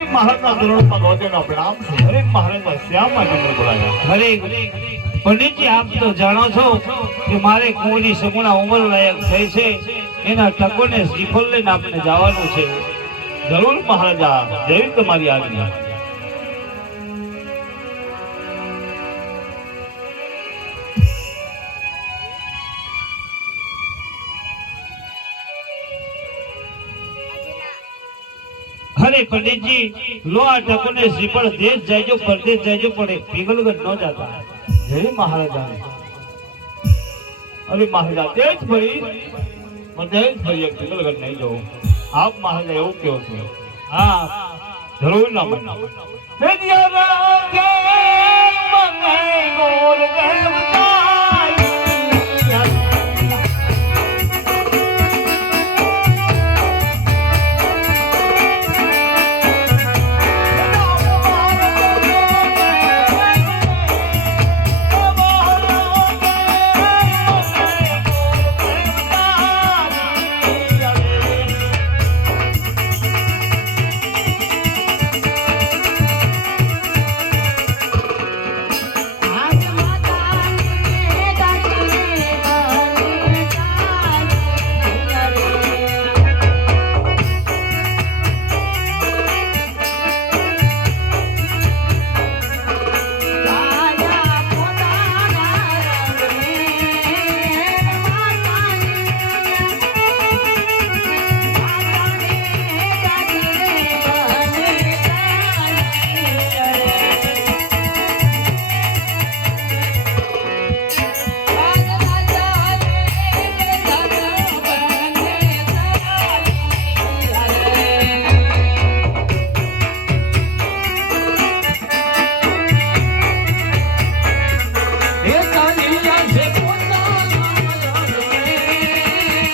મહારાજના ચરણોમાં લોચેનો પ્રણામ છે. અરે મહારાજના શ્યામમાં બોલાયા હરે પંડિતજી આપ તો જાણો છો કે મારે કુંવરી સગુણા ઉંમર લાયક થઈ છે. એના ટકોને શ્રીફળ લઈને આપણે જવાનું છે. જરૂર મહારાજા જેવી તમારી આજ્ઞા. અરે પંડિતજી લો આ શ્રીફળ દેશ જાયજો પરદેશ જાયજો પડે પીગલગર ન જાતા. જય મહારાજા અરે મહારાજા ફરી મને જ ફરી એક નહીં જવું. આપ મહારાજા એવું કહો છો. હા, જરૂર ના મને.